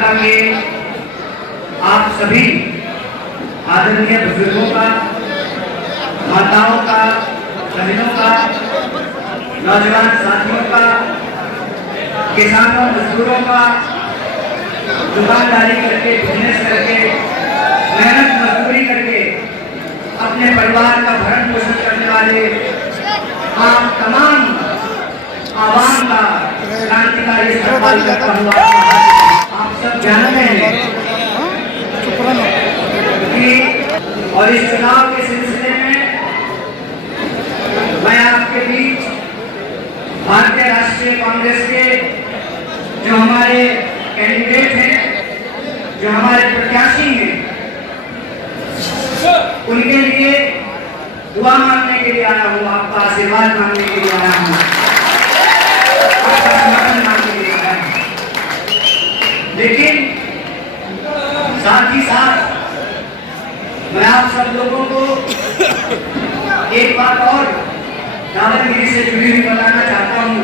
कर्नाटका के आप सभी आदरणीय बुजुर्गों का, माताओं का, बहनों का, नौजवान साथियों का, किसानों मजदूरों का, दुकानदारी करके, बिजनेस करके, मेहनत मजदूरी करके अपने परिवार का भरण पोषण करने वाले आप तमाम आवाम का क्रांतिकारी इस्तेमाल करता हुआ आप सब जानते हैं कि और इस चुनाव के सिलसिले में मैं आपके बीच भारतीय राष्ट्रीय कांग्रेस के जो हमारे कैंडिडेट हैं, जो हमारे प्रत्याशी हैं, उनके लिए दुआ मांगने के लिए आया हूँ, आपका आशीर्वाद मांगने के लिए आया हूँ, आपका समर्थन मांगने के लिए आया हूँ। लेकिन साथ ही साथ मैं आप सब लोगों को एक बात और दावतगिरी से जुड़ी हुई बताना चाहता हूँ।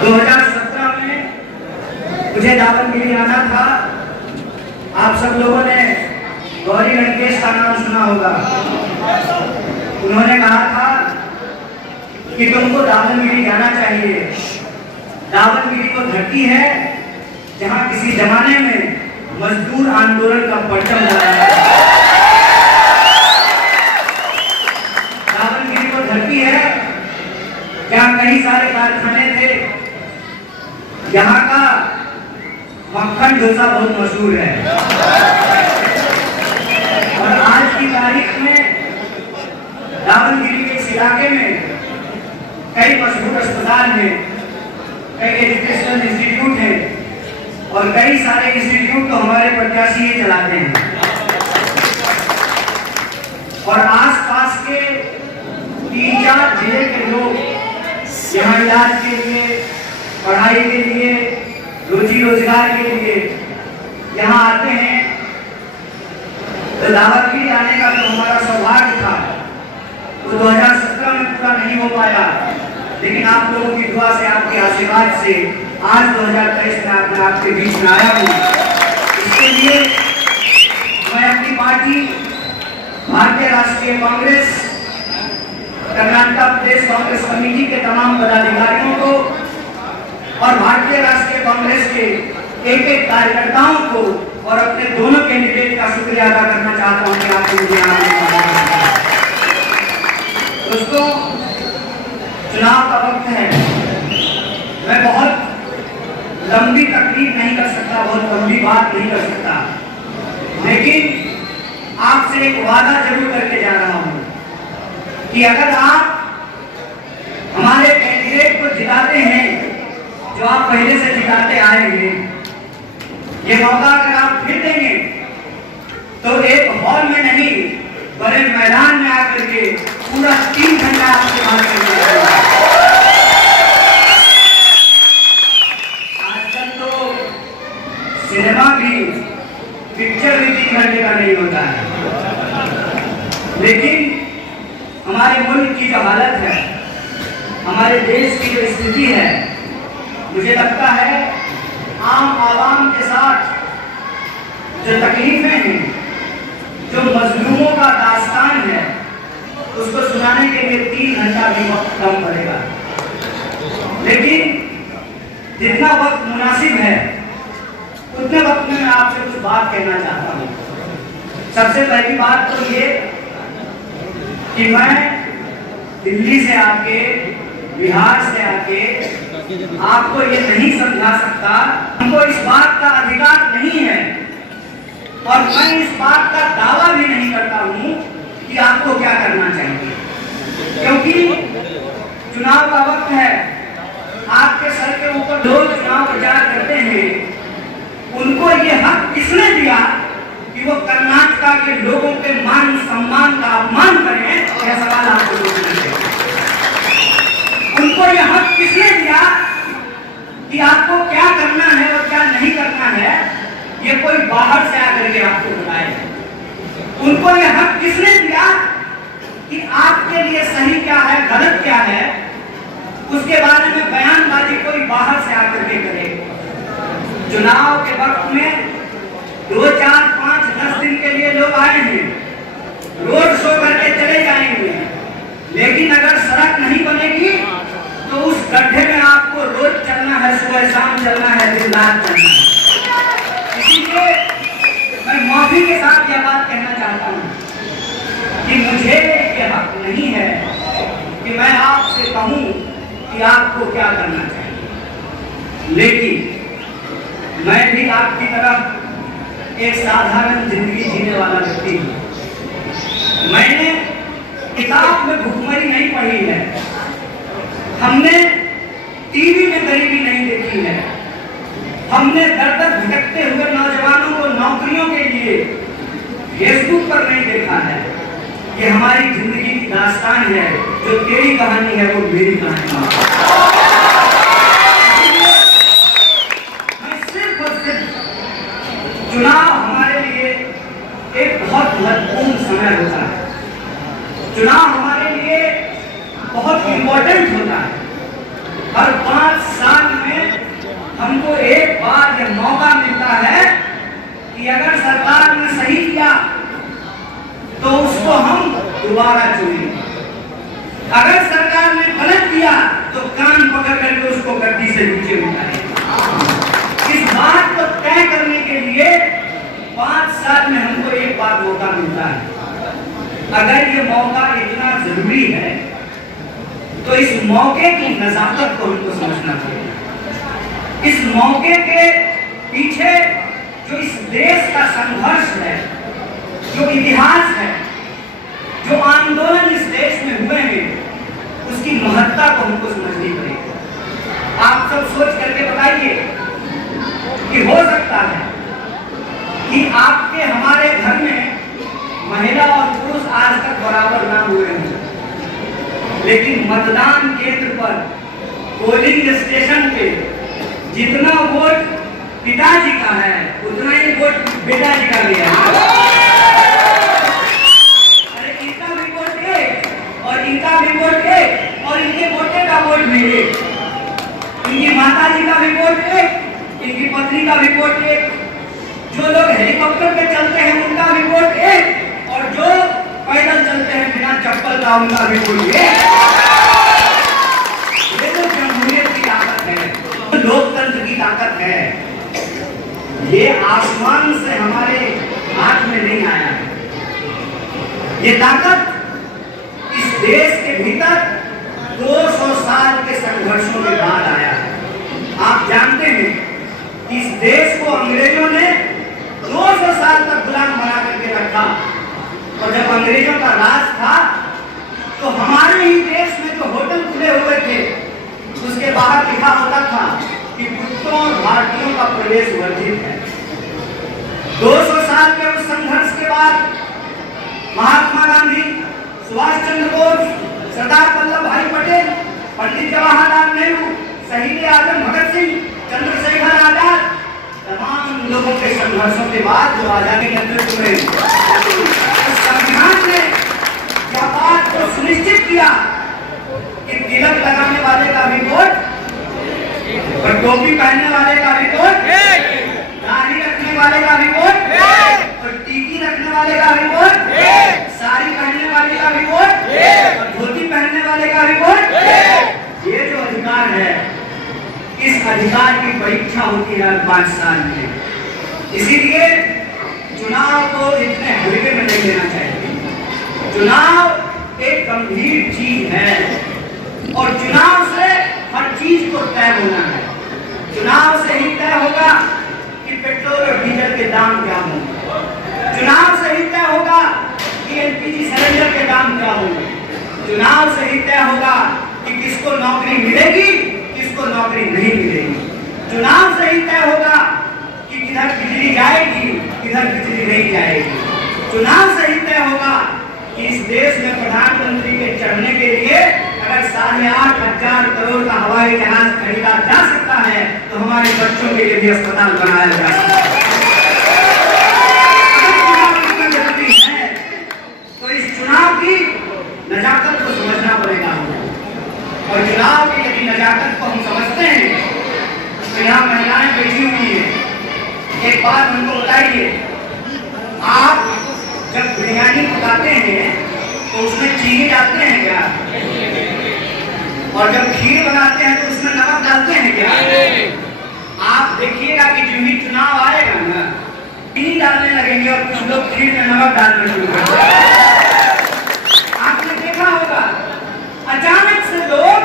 2017 में मुझे दावतगिरी आना था। आप सब लोगों ने गौरी लंकेश का नाम सुना होगा। उन्होंने कहा था कि तुमको दावतगिरी जाना चाहिए। दावतगिरी वो धरती है जहां किसी जमाने में मजदूर आंदोलन का परचम लहराया। दावतगिरी वो धरती है जहां कई सारे कारखाने थे। यहाँ का मक्खन डोसा बहुत मशहूर है और आज की तारीख में दावतगिरी के इस इलाके में कई मशहूर अस्पताल हैं, कई एजुकेशनल इंस्टीट्यूट हैं और कई सारे इंस्टीट्यूट तो हमारे प्रत्याशी ही चलाते हैं। और आसपास के 3-4 जिले के लोग यहाँ इलाज के लिए, पढ़ाई के लिए, रोजी रोजगार के लिए यहाँ आते हैं। तो दावतगिरी आने का तो हमारा सौभाग्य था, तो 2017 में पूरा नहीं हो पाया, लेकिन आप लोगों की दुआ से, आपके आशीर्वाद से आज 2023 में मैं आपके बीच में आया हूँ। इसके लिए मैं अपनी पार्टी भारतीय राष्ट्रीय कांग्रेस, कर्नाटक प्रदेश कांग्रेस कमेटी के तमाम पदाधिकारियों को और भारतीय राष्ट्रीय कांग्रेस के एक कार्यकर्ताओं को और अपने दोनों कैंडिडेट का शुक्रिया अदा करना चाहता हूं कि आपने मुझे आने। दोस्तों, चुनाव का वक्त है। मैं बहुत लंबी तकलीफ नहीं कर सकता, बहुत लंबी बात नहीं कर सकता, लेकिन आपसे एक वादा जरूर करके जा रहा हूं कि अगर आप हमारे कैंडिडेट को जिताते हैं, जो आप पहले से जिताते आए हैं, ये मौका अगर आप फिर देंगे तो एक हॉल में नहीं बड़े मैदान में आकर के पूरा 3 घंटा आपके बात करेंगे। आजकल तो सिनेमा भी, पिक्चर भी 3 घंटे का नहीं होता है, लेकिन हमारे मुल्क की जो हालत है, हमारे देश की जो स्थिति है, मुझे लगता है आम आवाम के साथ जो तकलीफें हैं, जो मजलूमों का दास्तान है, उसको सुनाने के लिए 3 घंटा भी वक्त कम पड़ेगा। लेकिन जितना वक्त मुनासिब है, उतने वक्त में मैं आपसे कुछ बात कहना चाहता हूँ। सबसे पहली बात तो ये कि मैं दिल्ली से आके, बिहार से आके आपको ये नहीं समझा सकता, हमको इस बात का अधिकार नहीं है और मैं इस बात का दावा भी नहीं करता हूं कि आपको क्या करना चाहिए, क्योंकि चुनाव का वक्त है। आपके सर के ऊपर जो चुनाव प्रचार करते हैं, उनको ये हक किसने दिया कि वो कर्नाटका के लोगों के मान सम्मान का अपमान करें? यह सवाल आपको पूछना है। उनको यह हक किसने दिया कि आपको क्या करना है और क्या नहीं करना है, ये कोई बाहर से आकर के आपको बताए? उनको यह हक किसने दिया कि आपके लिए सही क्या है, गलत क्या है, उसके बारे में बयानबाजी कोई बाहर से आकर के करे? चुनाव के वक्त में 2, 4, 5, 10 दिन के लिए लोग आए हैं, रोड शो करके चले जाएंगे, लेकिन अगर सड़क नहीं बनेगी तो उस गड्ढे में आपको रोज चलना है, सुबह शाम चलना है, दिन रात चलना है। इसीलिए मैं माफी के साथ यह बात कहना चाहता हूँ कि मुझे ये हक नहीं है कि मैं आपसे कहूँ कि आपको क्या करना चाहिए, लेकिन मैं भी आपकी तरह एक साधारण जिंदगी जीने वाला व्यक्ति हूँ। मैंने किताब में भुखमरी नहीं पढ़ी है, हमने टीवी में गरीबी नहीं देखी है, हमने दर दर भटकते हुए नौजवानों को नौकरियों के लिए फेसबुक पर नहीं देखा है। ये हमारी जिंदगी की दास्तान है, जो तेरी कहानी है वो मेरी कहानी है। मैं सिर्फ और सिर्फ चुनाव हमारे लिए एक बहुत महत्वपूर्ण समय होता है, चुनाव हमारे लिए बहुत इम्पोर्टेंट होता है। हर 5 साल में हमको एक बार यह मौका मिलता है कि अगर सरकार ने सही किया तो उसको हम दोबारा चुनेंगे, अगर सरकार ने गलत किया तो कान पकड़ करके उसको गद्दी से नीचे उठाएंगे। इस बात को तय करने के लिए 5 साल में हमको एक बार मौका मिलता है। अगर ये मौका इतना जरूरी है तो इस मौके की नजाकत को हमको समझना चाहिए। इस मौके के पीछे जो इस देश का संघर्ष है, जो इतिहास है, जो आंदोलन इस देश में हुए हैं, उसकी महत्ता को हमको समझनी पड़ेगी। आप सब सोच करके बताइए कि हो सकता है कि आपके हमारे घर में महिला और पुरुष आज तक बराबर ना हुए हैं, लेकिन मतदान केंद्र पर, पोलिंग स्टेशन पे जितना वोट पिताजी का है उतना ही वोट बेटाजी का भी है। अरे इनका भी वोट एक और इनका भी वोट एक और इनके पोते का वोट भी एक, इनकी माताजी का भी वोट एक, इनकी पत्नी का भी वोट एक, जो लोग हेलीकॉप्टर पे चलते हैं उनका भी वोट एक, और जो पैदल चलते हैं बिना चप्पल का उनका भी वोट एक। ये तो जमहूरियत की ताकत है, लोकतंत्र की ताकत है। ये आसमान से हमारे हाथ में नहीं आया है, ये ताकत इस देश के भीतर 200 साल के संघर्षों के बाद आया है। आप जानते हैं कि इस देश को अंग्रेजों ने 200 साल तक गुलाम बना करके रखा, और जब अंग्रेजों का राज था तो हमारे ही देश में जो होटल खुले हुए थे उसके बाहर लिखा होता था कि कुत्तों और भारतीयों का प्रवेश वर्जित है। 200 साल के उस संघर्ष के बाद महात्मा गांधी, सुभाष चंद्र बोस, सरदार वल्लभ भाई पटेल, पंडित जवाहरलाल नेहरू, शहीद आजम भगत सिंह, चंद्रशेखर आजाद, तमाम लोगों के संघर्षों के बाद जो आजादी के नेतृत्व में संविधान ने यह बात को सुनिश्चित किया कि तिलक लगाने वाले का भी वोट और टोपी पहनने वाले का भी वोट, दाढ़ी रखने वाले का भी वोट और टीकी रखने वाले का भी वोट, साड़ी पहनने वाले का भी वोट और धोती पहनने वाले का भी वोट। ये जो अधिकार है, इस अधिकार की परीक्षा होती है हर 5 साल में। इसीलिए चुनाव को इतने हल्के में नहीं लेना चाहिए। चुनाव एक गंभीर चीज है और चुनाव से हर चीज को तय होना है। चुनाव से ही तय होगा कि पेट्रोल और डीजल के दाम क्या होंगे, चुनाव से ही तय होगा कि एलपीजी सिलेंडर के दाम क्या होंगे, चुनाव से ही तय होगा कि किसको नौकरी मिलेगी, किसको नौकरी नहीं मिलेगी, चुनाव से ही तय होगा कि किधर बिजली जाएगी, किधर बिजली नहीं जाएगी, चुनाव से ही तय होगा कि इस देश में प्रधानमंत्री के चढ़ने के लिए अगर 8,500 करोड़ का हवाई जहाज खरीदा जा सकता है तो हमारे बच्चों के लिए भी अस्पताल बनाया जा सकता है। तो इस चुनाव की नजाकत को समझना पड़ेगा, और चुनाव की यदि नजाकत को हम समझते हैं तो यहाँ महिलाएं बैठी हुई है, बात हमको बताइए, आप जब बिरयानी पकाते हैं तो उसमें चीनी डालते हैं क्या? और जब खीर बनाते हैं तो उसमें नमक डालते हैं क्या? आप देखिएगा कि जो भी चुनाव आएगा ना, चीनी डालने लगेंगे और कुछ लोग खीर में नमक डालना शुरू कर देंगे। आपने देखा होगा, अचानक से लोग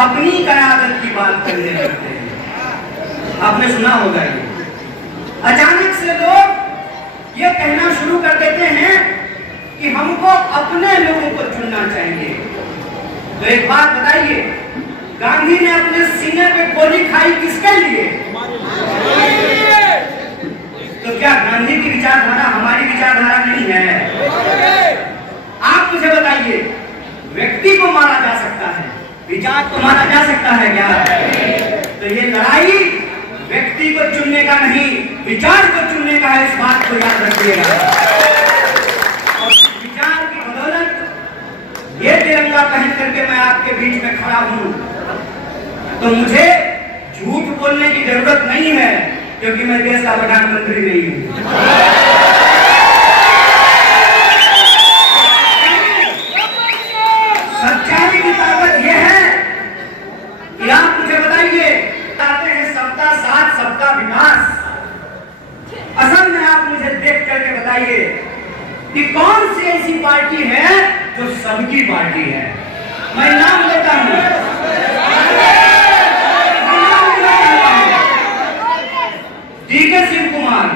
अपनी कयादत की बात करने लगते हैं। आपने सुना होगा ये, अचानक से लोग ये कहना शुरू कर देते हैं कि हमको अपने लोगों को चुनना चाहिए। तो एक बात बताइए, गांधी ने अपने सीने पे गोली खाई किसके लिए? तो क्या गांधी की विचारधारा हमारी विचारधारा नहीं है? आप मुझे बताइए, व्यक्ति को मारा जा सकता है, विचार को मारा जा सकता है क्या? तो ये लड़ाई व्यक्ति को चुनने का नहीं, विचार को चुनने का है। इस बात को याद रखिएगा। और विचार की बदौलत ये तिरंगा पहन करके मैं आपके बीच में खड़ा हूं, तो मुझे झूठ बोलने की जरूरत नहीं है, क्योंकि मैं देश का प्रधानमंत्री नहीं हूं। सच्चाई की ताकत यह है कि आप मुझे बताइए, कहते हैं सबका साथ सबका विकास। असल में आप मुझे देख करके बताइए कि कौन सी ऐसी पार्टी है जो सबकी पार्टी है। मैं नाम लेता हूं, डीके शिव कुमार,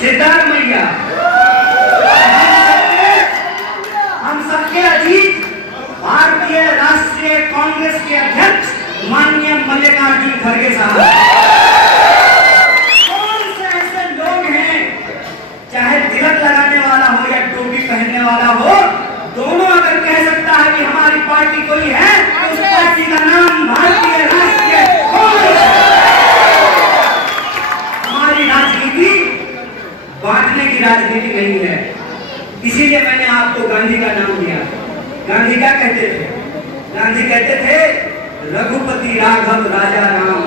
सिद्धार्थ मैया, हम सबके अजीत भारतीय राष्ट्रीय कांग्रेस के अध्यक्ष माननीय मल्लिकार्जुन खड़गे साहब। कौन से ऐसे लोग हैं, चाहे तिलक लगाने वाला हो या टोपी पहनने वाला हो, दोनों अगर कह सकता है कि हमारी पार्टी कोई है, तो उस पार्टी का नाम भारतीय राष्ट्रीय कांग्रेस है। हमारी राजनीति बांटने की राजनीति नहीं है, इसीलिए मैंने आपको गांधी का नाम दिया। गांधी क्या कहते थे? गांधी कहते थे, रघुपति राघव राजा राम,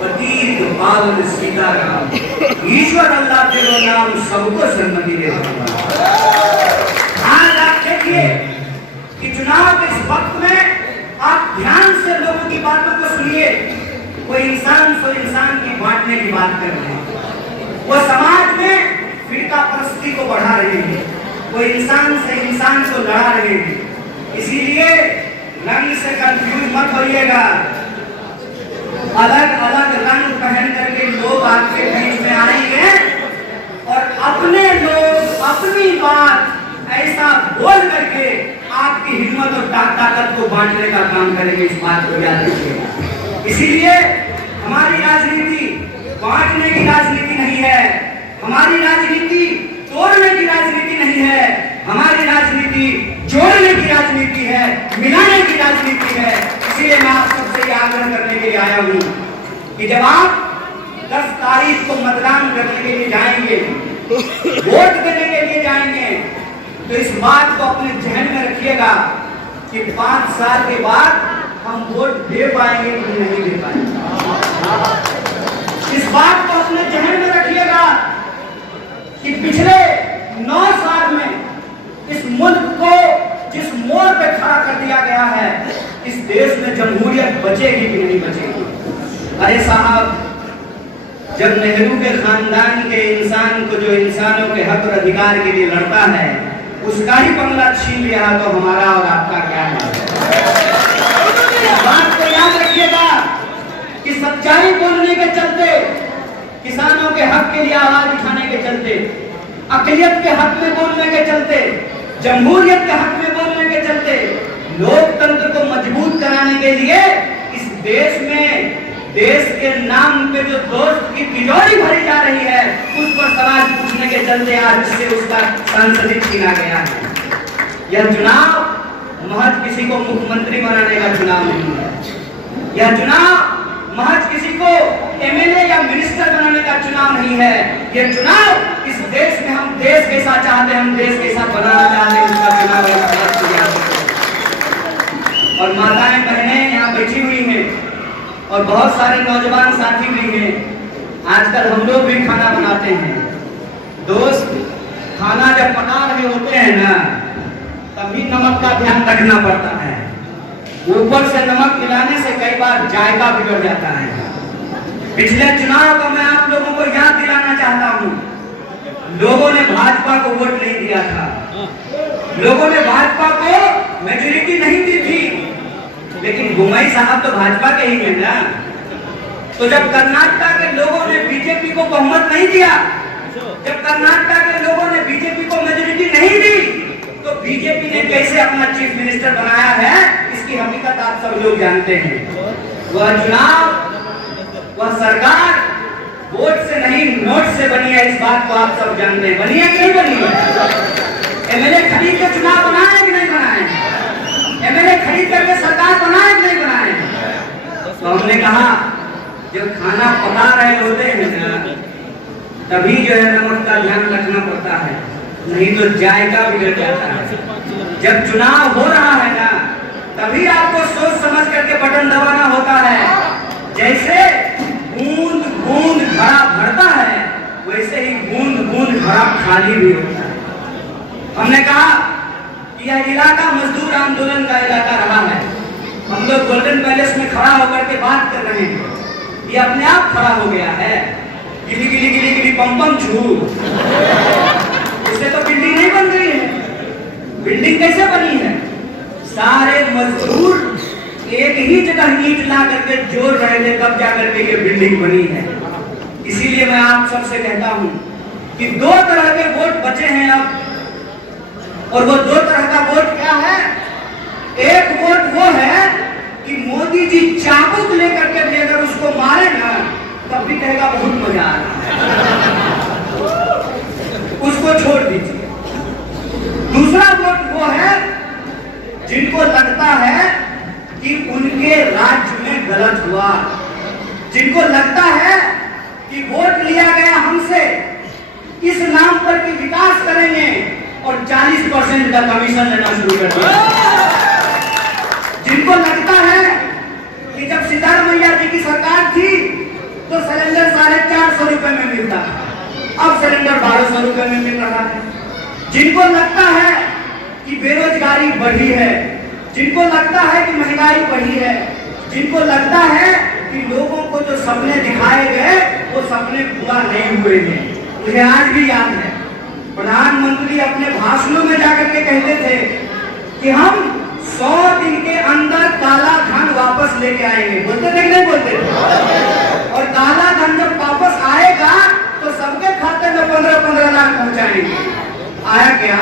पतित पावन सीता राम, ईश्वर अल्लाह तेरो नाम सबको सन्मति दे। आज आप देखिए कि चुनाव के इस वक्त में आप ध्यान से लोगों की बातों को सुनिए। कोई इंसान से इंसान की बांटने की बात कर रहे हैं, वो समाज में फिरका परस्ती को बढ़ा रहे हैं, कोई इंसान से इंसान को लड़ा रहे हैं। इसीलिए रंग से कंफ्यूज मत होइएगा। अलग अलग रंग पहन करके लोग आपके बीच में आएंगे और अपने लोग अपनी बात ऐसा बोल करके आपकी हिम्मत और ताकत को बांटने का काम करेंगे। इस बात को याद रखिएगा। इसीलिए हमारी राजनीति बांटने की राजनीति नहीं है, हमारी राजनीति तोड़ने की राजनीति नहीं है, हमारी राजनीति जोड़ने की राजनीति है, मिलाने की राजनीति है। इसलिए मैं आप सबसे ये आग्रह करने के लिए आया हूँ कि जब आप 10 तारीख को मतदान करने के लिए जाएंगे, वोट देने के लिए जाएंगे, तो इस बात को अपने जहन में रखिएगा कि 5 साल के बाद हम वोट दे पाएंगे कि नहीं दे पाएंगे। इस बात को अपने जहन में रखिएगा कि पिछले 9 साल में इस मुल्क को जिस मोड़ पे खड़ा कर दिया गया है, इस देश में जमहूरियत बचेगी कि नहीं बचेगी। अरे साहब, जब नेहरू के खानदान के इंसान को जो इंसानों के हक और अधिकार के लिए लड़ता है, उसका ही बंगला छीन लिया तो हमारा और आपका क्या है? बात को याद रखिएगा कि सच्चाई बोलने के चलते, किसानों के हक के लिए आवाज उठाने के चलते, अक़लियत के हक में बोलने के चलते, जमहूरियत के हक में बोलने के चलते, लोकतंत्र को मजबूत कराने के लिए इस देश में देश के नाम पे जो दोस्त की तिजोरी भरी जा रही है, उस पर सवाल पूछने के चलते आज से उसका संसदीय छीना गया है। यह चुनाव महज किसी को मुख्यमंत्री बनाने का चुनाव नहीं है, यह चुनाव महज किसी को एमएलए या मिनिस्टर बनाने का चुनाव नहीं है। यह चुनाव इस देश में हम देश कैसा चाहते हैं, हम देश कैसा बनाना चाहते हैं, उसका चुनाव है। और माताएं बहनें यहाँ बैठी हुई हैं और बहुत सारे नौजवान साथी भी हैं। आजकल हम लोग भी खाना बनाते हैं दोस्त। खाना जब पका रहे होते हैं ना, तभी नमक का ध्यान रखना पड़ता है। ऊपर से नमक मिलाने से कई बार जायका बिगड़ जाता है। पिछले चुनाव का मैं आप लोगों को याद दिलाना चाहता हूँ, लोगों ने भाजपा को वोट नहीं दिया था, लोगों ने भाजपा को मेजोरिटी नहीं दी थी, लेकिन घुमाई साहब तो भाजपा के ही हैं ना। तो जब कर्नाटक के लोगों ने बीजेपी को बहुमत नहीं दिया, जब कर्नाटक के लोगों ने बीजेपी को मेजोरिटी नहीं दी, तो बीजेपी ने कैसे अपना चीफ मिनिस्टर बनाया है, इसकी हकीकत आप सब लोग जानते हैं। वह चुनाव, वह सरकार वोट से नहीं नोट से बनी है, इस बात को आप सब जानते हैं। बनी है कि नहीं बनी है? एमएलए खरीद के चुनाव बनाए कि नहीं बनाए? एमएलए खरीद करके सरकार बनाए कि नहीं बनाए? तो हमने कहा जब खाना पका रहे होते हैं ना, तभी जो है नमक का ध्यान रखना पड़ता है, नहीं तो जायका बिगड़ जाता है। जब चुनाव हो रहा है ना, तभी आपको सोच समझ करके बटन दबाना होता है। जैसे बूंद बूंद घड़ा भरता है, वैसे ही बूंद बूंद घड़ा खाली भी होता है। हमने कहा कि यह इलाका मजदूर आंदोलन का इलाका रहा है। हम लोग गोल्डन पैलेस में खड़ा होकर के बात कर रहे हैं, ये अपने आप खड़ा हो गया है। गिली गिली गिली गिली पम पम छू, इससे तो बिल्डिंग नहीं बन रही है। बिल्डिंग कैसे बनी है? सारे मजदूर एक ही जगह ईंट ला करके जोड़ रहे थे, तब जाकर के ये बिल्डिंग बनी है। इसीलिए मैं आप सबसे कहता हूं कि दो तरह के वोट बचे हैं अब, और वो दो तरह का वोट क्या है? एक वोट वो है कि मोदी जी चाबुक लेकर के भी अगर उसको मारे ना, तब भी कहेगा बहुत मजा आ रहा है, उसको छोड़ दीजिए। दूसरा वोट वो है जिनको लगता है कि उनके राज्य में गलत हुआ, जिनको लगता है कि वोट लिया गया हमसे, इस नाम पर कि विकास करेंगे, और 40% का कमीशन लेना शुरू कर दिया। जिनको लगता है कि जब सिद्धारमैया जी की सरकार थी तो सिलेंडर 450 रुपए में मिलता, अब सिलेंडर 1200 रुपए में मिल रहा है। जिनको लगता है कि बेरोजगारी बढ़ी है, जिनको लगता है कि महंगाई बढ़ी है, जिनको लगता है कि लोगों को जो सपने दिखाए गए वो सपने पूरा नहीं हुए हैं। मुझे आज भी याद है, प्रधानमंत्री अपने भाषणों में जाकर के कहते थे कि हम 100 दिन के अंदर काला धन वापस लेके आएंगे। बोलते थे कि नहीं बोलते? और काला धन जब वापस आएगा तो सबके खाते में 15-15 लाख पहुंचाएंगे। आया क्या?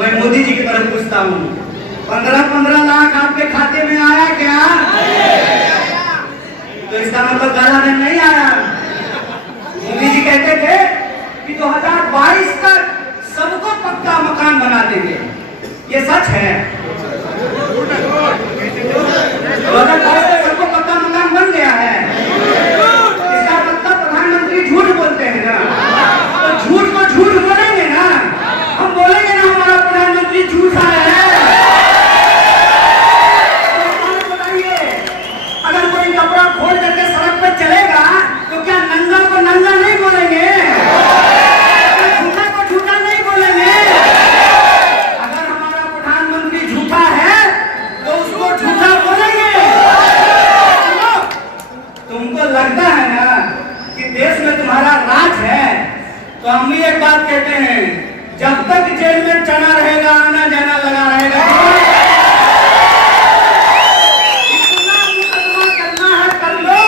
मैं मोदी जी की तरफ पूछता हूँ, 15-15 लाख आपके खाते में आया क्या? तो इसका मतलब काला धन नहीं आया। मोदी जी कहते थे कि 2022 तक सबको पक्का मकान बना देंगे। ये सच है? 2022 तक सबको पक्का मकान बन गया है। इसका मतलब प्रधानमंत्री झूठ बोलते हैं ना, तो झूठ को झूठ बोलेंगे ना, हम बोलेंगे ना हमारा प्रधानमंत्री झूठा है। तो बताइए, अगर कोई कपड़ा खोल करके सड़क पर चलेगा तो क्या नंगा को नंगा नहीं बोलेंगे? झूठा को झूठा नहीं बोलेंगे? अगर हमारा प्रधानमंत्री झूठा है तो उसको झूठा बोलेंगे। तुमको लगता है ना कि देश में तुम्हारा राज है, तो हम भी एक बात कहते हैं, जब तक जेल में चना रहेगा, आना जाना लगा रहेगा। इतना मुकदमा करना है कर लो,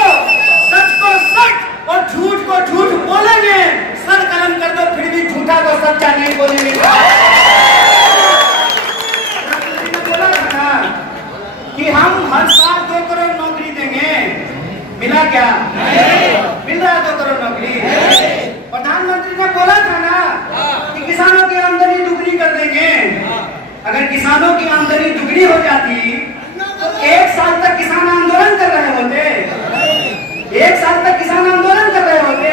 सच को सच और झूठ को झूठ बोलेंगे। सर कलम कर दो, फिर भी झूठा को सच्चा नहीं बोलेंगे। बोला था ना कि हम हर साल 2 करोड़ नौकरी देंगे, मिला क्या? मिल रहा 2 करोड़ नौकरी? प्रधानमंत्री ने बोला था ना कि किसानों की आमदनी दुगनी कर देंगे। अगर किसानों की आमदनी दुगनी हो जाती तो 1 साल तक किसान आंदोलन कर रहे होते, 1 साल तक किसान आंदोलन कर रहे होते।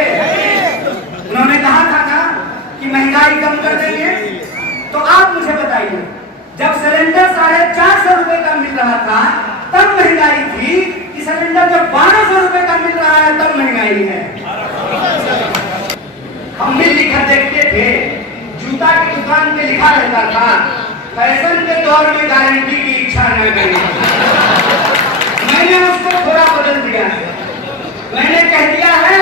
उन्होंने कहा था ना कि महंगाई कम कर देंगे। तो आप मुझे बताइए, जब सिलेंडर 450 रुपए का मिल रहा था तब महंगाई थी, कि सिलेंडर जब 1200 रुपए का मिल रहा है तब महंगाई है? हम भी लिखा देखते थे, जूता की दुकान पे लिखा रहता था, फैशन के दौर में गारंटी की इच्छा न करें। मैंने उसको थोड़ा बदल दिया है, मैंने कह दिया है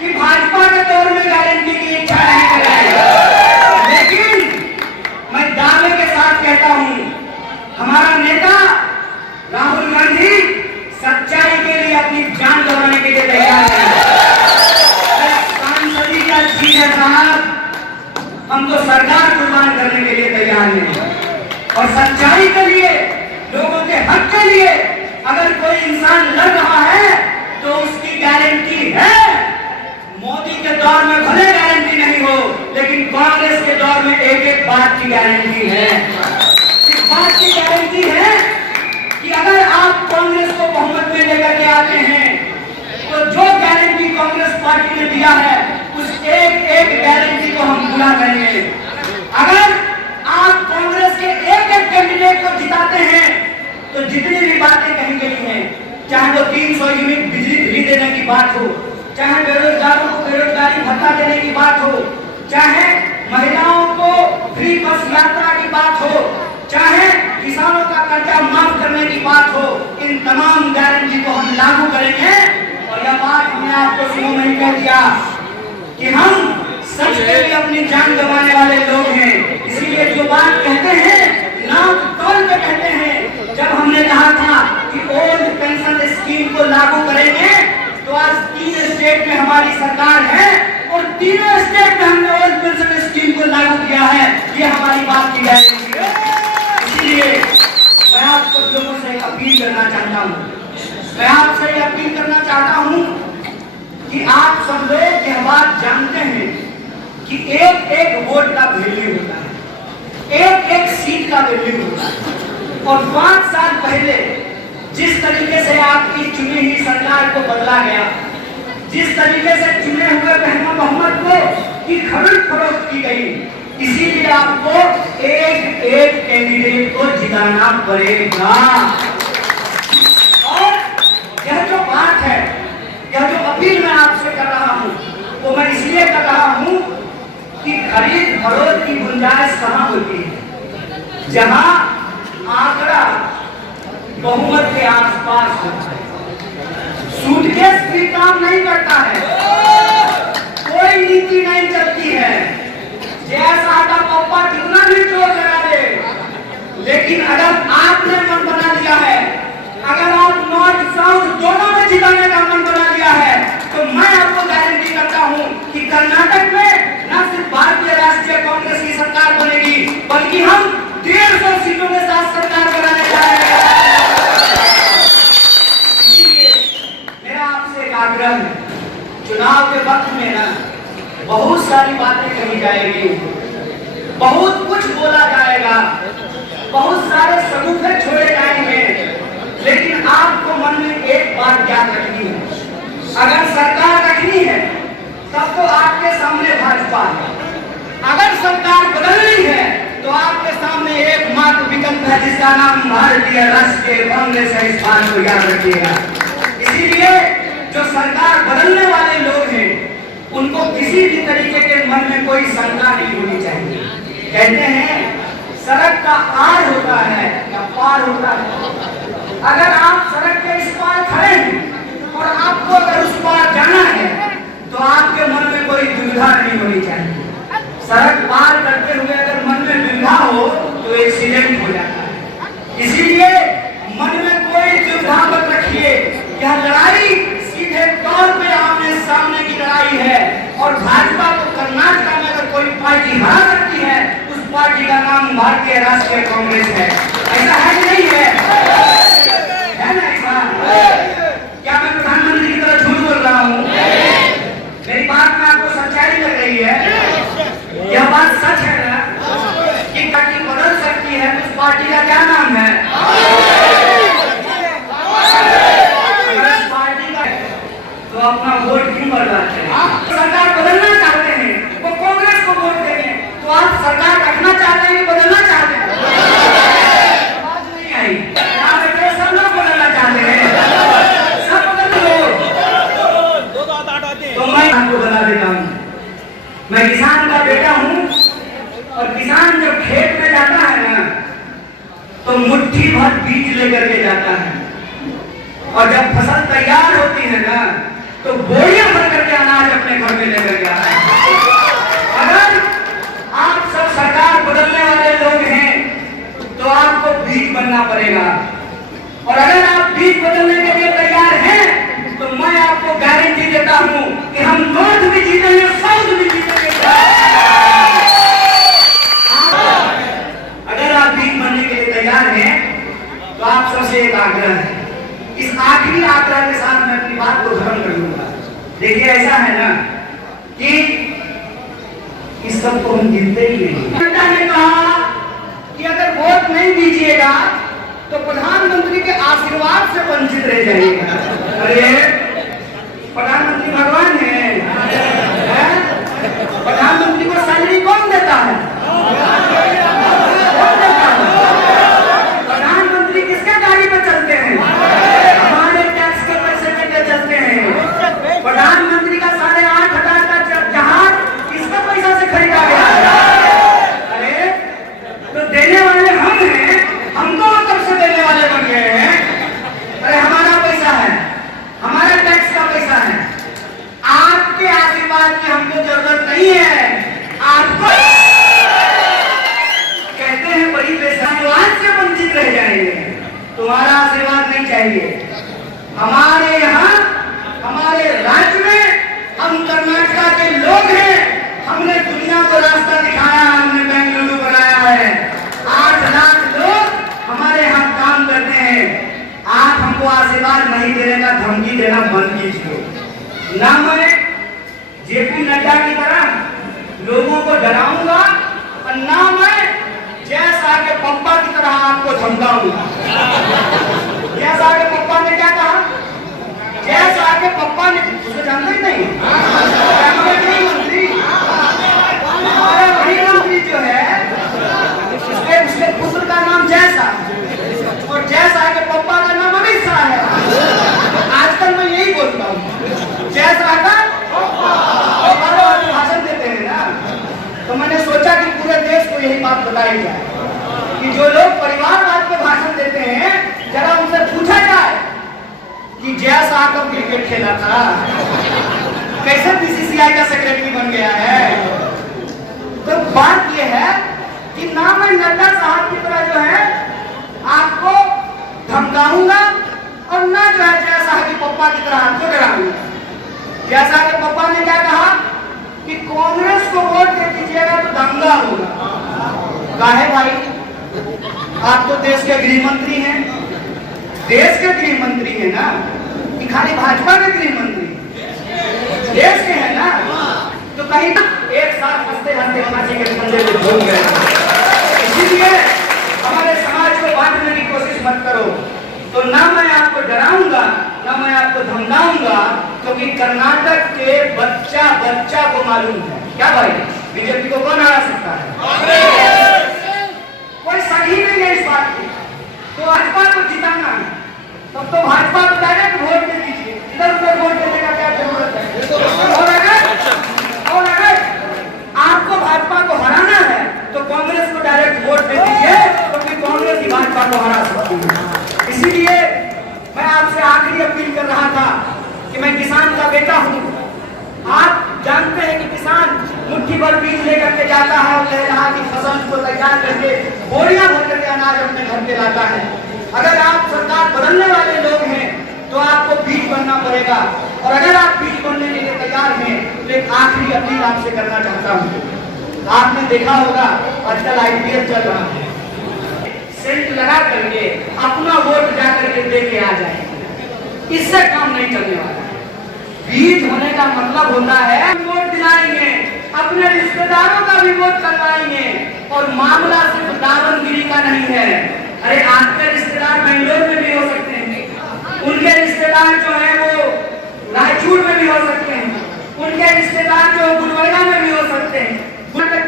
कि भाजपा के दौर में गारंटी की इच्छा नहीं करें। लेकिन मैं दावे के साथ कहता हूं, हमारा नेता राहुल गांधी सच्चाई के लिए अपनी जान गंवाने के लिए तैयार है। सांसदी का चीज है साहब, हम तो सरकार कुर्बान करने के लिए तैयार हैं। और सच्चाई के लिए, लोगों के हक के लिए अगर कोई इंसान लड़ रहा है तो उसकी गारंटी है। मोदी के दौर में भले गारंटी नहीं हो, लेकिन कांग्रेस के दौर में एक एक बात की गारंटी है। इस बात की गारंटी है कि अगर आप कांग्रेस को बहुमत में लेकर के आते हैं तो जो गारंटी कांग्रेस पार्टी ने दिया है उस एक एक गारंटी को हम पूरा करेंगे। अगर आप कांग्रेस के एक एक कैंडिडेट को जिताते हैं तो जितनी भी बातें कही गई हैं, चाहे वो 300 यूनिट बिजली फ्री देने की बात हो, चाहे बेरोजगारों को बेरोजगारी भत्ता देने की बात हो, चाहे महिलाओं को फ्री बस यात्रा की बात हो, चाहे किसानों का कर्जा माफ करने की बात हो, इन तमाम गारंटी को हम लागू करेंगे। और यह बात हमने आपको शुरू में ही कह दिया कि हम सच के लिए अपनी जान गंवाने वाले लोग हैं। इसीलिए जो बात कहते हैं नाम तौल पे कहते हैं। जब हमने कहा था कि ओल्ड पेंशन स्कीम को लागू करेंगे तो आज 3 स्टेट में हमारी सरकार है और तीनों स्टेट में हमने ओल्ड पेंशन स्कीम को लागू किया है। ये हमारी बात की गारंटी है। इसलिए मैं आप सब लोगों से अपील करना चाहता हूँ, मैं आपसे अपील करना चाहता हूँ कि आप सब लोग यह बात जानते हैं कि एक एक वोट का वैल्यू होता है, एक एक सीट का वैल्यू होता है। और 5 साल पहले जिस तरीके से आपकी चुनी हुई सरकार को बदला गया, जिस तरीके से चुने हुए रहनुमा मोहम्मद को की खरीद फरोख्त की गई, इसीलिए आपको एक एक कैंडिडेट को जिताना पड़ेगा। और यह जो बात है, यह जो अपील मैं आपसे कर रहा हूं, वो मैं इसलिए कर रहा हूं कि खरीद फरोख्त की गुंजाइश कहां होती है? जहां आंकड़ा बहुमत के आसपास होता है। सूटकेस भी काम नहीं करता है, कोई नीति नहीं चलती है। जैसा का पप्पा कितना भी जोर लगा दे, लेकिन अगर आपने मन बना लिया है, अगर आप नॉर्थ साउथ दोनों में जिताने का मन बना लिया है, तो मैं आपको गारंटी करता हूं कि कर्नाटक में न सिर्फ भारतीय राष्ट्रीय कांग्रेस की सरकार बनेगी, बल्कि हम 150 सीटों के साथ सरकार बनाने जा रहे हैं। इसलिए मेरा आपसे एक आग्रह है, चुनाव के वक्त में ना बहुत सारी बातें कही जाएगी, बहुत कुछ बोला जाएगा, बहुत सारे सबूत छोड़े जाएंगे, लेकिन आपको मन में एक बात याद रखनी है। अगर सरकार रखनी है तब तो आपके सामने भाजपा है, अगर सरकार बदलनी है तो आपके सामने एकमात्र विकल्प है जिसका नाम भारतीय राष्ट्रीय कांग्रेस है। इस बात को याद रखिएगा। इसीलिए जो सरकार बदलने वाले लोग हैं उनको किसी भी तरीके के मन में कोई शंका नहीं होनी चाहिए। कहते हैं सड़क का आर होता है या पार होता है। अगर आप सड़क के इस पार खड़े हैं और आपको अगर उस पार जाना है तो आपके मन में कोई दुविधा नहीं होनी चाहिए। सड़क पार करते हुए अगर मन में दुविधा हो तो एक्सीडेंट हो जाता है। इसीलिए मन में कोई दुविधा मत रखिए। यह लड़ाई सीधे तौर पे आमने सामने की लड़ाई है और भाजपा को कर्नाटक में अगर कोई पार्टी हरा सकती है उस पार्टी का नाम भारतीय राष्ट्रीय कांग्रेस है। ऐसा है कि नहीं है? है ना ऐसा? क्या मैं प्रधानमंत्री की तरह झूठ बोल रहा हूँ? मेरी बात में आपको सच्चाई लग रही है? यह बात सच है ना कि पार्टी बदल सकती है तो उस पार्टी का क्या नाम है? अगर उस पार्टी का तो अपना वोट क्यों बदलाते हैं? सरकार बदलना चाहते हैं वो कांग्रेस को वोट देंगे, तो आप सरकार रखना चाहते हैं बदलना चाहते हैं? बात नहीं आई। यहाँ पे सब लोग बदलना चाहते हैं, सब बदल लो। तो मैं आपको बता देता हूँ, मैं लेकर के जाता है, और जब फसल तैयार होती है ना तो बोरियां भर करके अनाज अपने घर में लेकर के आता है। अगर आप सब सरकार बदलने वाले लोग हैं तो आपको बीज बनना पड़ेगा, और अगर आप बीज बदलने के लिए तैयार हैं तो मैं आपको गारंटी देता हूं कि हम नॉर्थ भी जीतेंगे, साउथ भी जीतेंगे। अगर आप बीज बनने के लिए तैयार हैं तो आप सबसे एक आग्रह है, इस आखिरी आग्रह के साथ मैं अपनी बात को खत्म कर दूंगा। देखिए ऐसा है ना कि इस सब को हम गिनते ही नहीं। जनता ने कहा कि अगर वोट नहीं दीजिएगा तो प्रधानमंत्री के आशीर्वाद से वंचित रह जाइएगा। अरे प्रधानमंत्री भगवान है? प्रधानमंत्री को सैलरी कौन देता है? प्रधानमंत्री किसके गाड़ी पे चलते हैं? हमारे टैक्स के पैसे पे चलते हैं। प्रधानमंत्री का 8,500 का जहाज किसके पैसा से खरीदा गया है? अरे तो देने वाले हम हैं, हमको कब से देने वाले बन गए हैं? अरे हमारा पैसा है, हमारा टैक्स का पैसा है। आपके आशीर्वाद की हमको जरूरत नहीं है। आपको कहते हैं बड़ी बेसहाय से वंचित रह जाएंगे, तुम्हारा आशीर्वाद नहीं चाहिए। हमारे यहाँ, हमारे राज्य में हम कर्नाटका के लोग हैं, हमने दुनिया को रास्ता दिखाया, हमने बेंगलुरु बनाया है। 8 लाख लोग हमारे यहाँ काम करते हैं। आप हमको आशीर्वाद नहीं देने का धमकी देना बंद कीजिए। ना मैं जेपी नड्डा की तरह लोगों को डराऊंगा, और ना मैं जैसा के पप्पा की तरह आपको धमकाऊंगा। जैसा के पप्पा ने क्या कहा? जैसा के पप्पा ने, उसे जानते ही नहीं मंत्री, हमारा वही मंत्री जो है उसके पुत्र का नाम जैसा, और जैसा के पप्पा का नाम अमित शाह है। आजकल मैं यही बोलता हूँ, जैसा का भाषण देते हैं ना, तो मैंने सोचा कि पूरे देश को यही बात बताई जाए कि जो लोग परिवारवाद पे भाषण देते हैं, जरा उनसे पूछा जाए कि जैसा कब क्रिकेट खेला था, कैसे बीसीसीआई का सेक्रेटरी बन गया है। तो बात यह है कि ना मैं नड्डा साहब की तरह जो है आपको धमकाऊंगा, और ना जो है जैसा कि पप्पा की तरह आपको डराऊंगा। जैसा कि पप्पा ने क्या कहा कि कांग्रेस को वोट दे दीजिएगा तो दंगा होगा। काहे भाई? आप तो देश के गृह मंत्री हैं, देश के गृह मंत्री हैं ना, कि खाली भाजपा के गृह मंत्री देश के हैं ना, तो कहीं एक साथ हंसते हंसते फांसी के फंदे में झूल गए। इसीलिए हमारे समाज को बांटने की कोशिश मत करो। तो ना मैं आपको डराऊंगा, ना मैं आपको धमकाऊंगा, क्योंकि कर्नाटक के बच्चा बच्चा को मालूम है। क्या भाई, बीजेपी को कौन हरा सकता है? कोई सही नहीं है इस बात की। तो भाजपा को जिताना है, तब तो भाजपा को डायरेक्ट वोट दे दीजिए, इधर उधर वोट देने का क्या जरूरत है? और अगर आपको भाजपा को हराना है तो कांग्रेस को डायरेक्ट वोट दे दीजिए, क्योंकि कांग्रेस ही भाजपा को हरा सकती है। इसीलिए मैं आपसे आखिरी अपील कर रहा था कि मैं किसान का बेटा हूँ। आप जानते हैं कि किसान मुट्ठी भर बीज लेकर के जाता है और लहलहा की फसल को तैयार करके बोरियां भर करके अनाज अपने घर पे लाता है। अगर आप सरकार बदलने वाले लोग हैं तो आपको बीज बनना पड़ेगा, और अगर आप बीज बनने के लिए तैयार हैं तो एक आखिरी अपील आपसे करना चाहता हूँ। आपने देखा होगा आजकल IPL चल रहा है, सेंट लगा करके अपना वोट जा करके दे के आ जाए, इससे काम नहीं चलने वाला। बीज होने का मतलब होता है वोट दिलाएंगे, अपने रिश्तेदारों का भी वोट करवाएंगे, और मामला सिर्फ दावनगिरी का नहीं है। अरे आपके रिश्तेदार बेंगलोर में भी हो सकते हैं, उनके रिश्तेदार जो है वो रायचूर में भी हो सकते हैं, उनके रिश्तेदार जो गुलबर्गा में भी हो सकते हैं।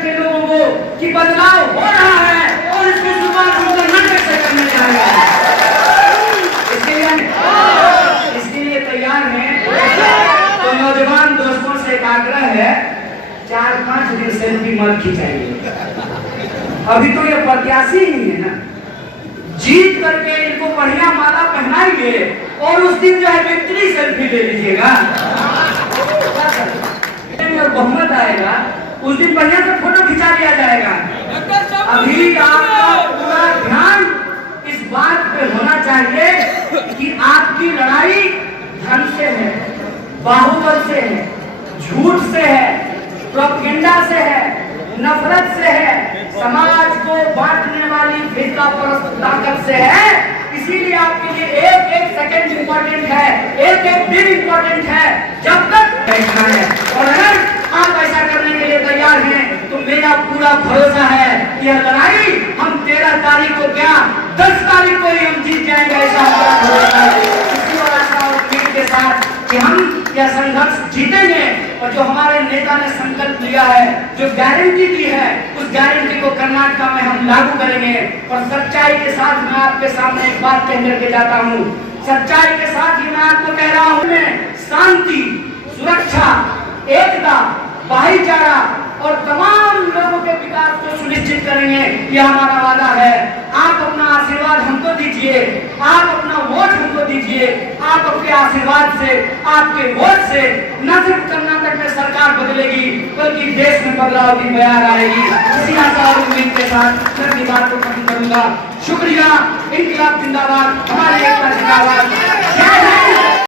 के लोगों को कि बदलाव हो रहा है और इसकी शुरुआत से करने जा रहे हैं। इसलिए तैयार हैं। तो नौजवान दोस्तों से एक आग्रह है, 4-5 दिन सेल्फी मत खिंचाइए। अभी तो ये प्रत्याशी ही है ना, जीत करके इनको बढ़िया माला पहनाएंगे और उस दिन जो है विक्ट्री सेल्फी ले लीजिएगा और बहुमत आएगा, उस दिन बढ़िया से फोटो खिंचा लिया जाएगा। अभी आपका पूरा ध्यान इस बात पे होना चाहिए कि आपकी लड़ाई धन से है, बाहुबल से है, झूठ से है, प्रोपेगेंडा से है, नफरत से है, समाज को बांटने वाली फिरकापरस्त ताकत से है। इसीलिए आपके लिए एक एक सेकंड इंपॉर्टेंट है, एक एक दिन इंपॉर्टेंट है जब तक बैठना है। और अगर आप ऐसा करने के लिए तैयार हैं तो मेरा पूरा भरोसा है कि यह लड़ाई हम 13 तारीख को क्या 10 तारीख को ही हम जीत जाएंगे, ऐसा हमारा भरोसा है। इसी आशा और उम्मीद के साथ कि हम यह संघर्ष जीतेंगे और जो हमारे नेता ने संकल्प लिया है, जो गारंटी दी है, उस गारंटी को कर्नाटक में हम लागू करेंगे। और सच्चाई के साथ मैं आपके सामने एक बात कहने के जाता हूँ, सच्चाई के साथ ही मैं आपको कह रहा हूँ, शांति, सुरक्षा, एकता, भाईचारा और तमाम लोगों के विकास को सुनिश्चित करेंगे, यह हमारा वादा है। आप अपना आशीर्वाद हमको दीजिए, आप अपना वोट हमको दीजिए। आप अपने आशीर्वाद से, आपके वोट से न सिर्फ कर्नाटक में सरकार बदलेगी बल्कि देश में बदलाव की बयार आएगी। इसी आशा और उम्मीद के साथ मैं अपनी बात को खत्म करूंगा। शुक्रिया। इंकलाब जिंदाबाद, हमारी एकता जिंदाबाद। जय हिंद।